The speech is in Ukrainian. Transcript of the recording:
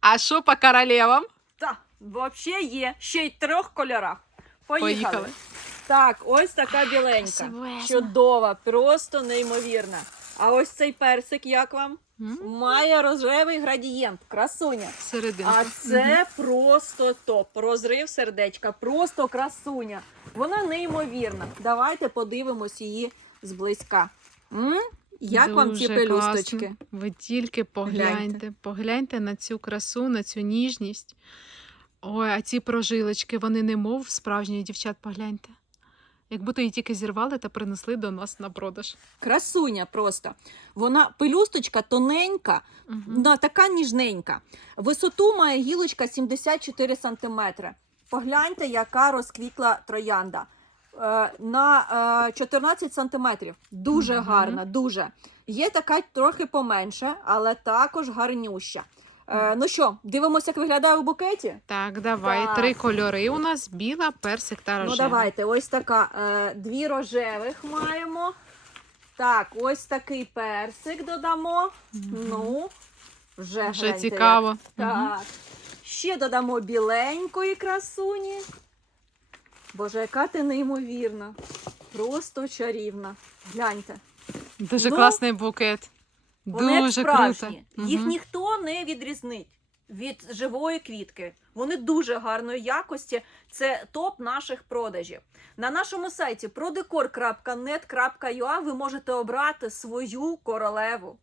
А що по королевам? Та, взагалі є. Ще й трьох кольорах. Поїхали. Поїхали. Так, ось така біленька. Чудова, просто неймовірна. А ось цей персик, як вам? Має рожевий градієнт, красуня. Серединка. А це просто топ. Розрив сердечка, просто красуня. Вона неймовірна. Давайте подивимось її зблизька. М? Як вам ці пелюсточки? класно. Ви тільки погляньте. Гляньте. Погляньте на цю красу, на цю ніжність. Ой, а ці прожилочки, вони не мов справжні дівчат, погляньте. Як будто її тільки зірвали та принесли до нас на продаж. Красуня просто. Вона пелюсточка тоненька, Угу. така ніжненька. Висоту має гілочка 74 см. Погляньте, яка розквітла троянда. Е, на е, 14 см. Дуже Мгм. гарна, дуже. Є така трохи поменше, але також гарнюща. Е, ну що, дивимося, як виглядає у букеті? Так, давай. Так. Три кольори у нас біла, персик та Ну, давайте, ось така. Е, дві рожевих маємо. Так, ось такий персик додамо. Мгм. Ну, вже, Вже гляньте, цікаво. як. Мгм. Так. Ще додамо біленької красуні. Боже, яка ти неймовірна. Просто чарівна. Гляньте. Дуже Ну, класний букет. Вони Дуже круто. Їх Мгм. ніхто не відрізнить від живої квітки. Вони дуже гарної якості. Це топ наших продажів. На нашому сайті prodecor.net.ua ви можете обрати свою королеву.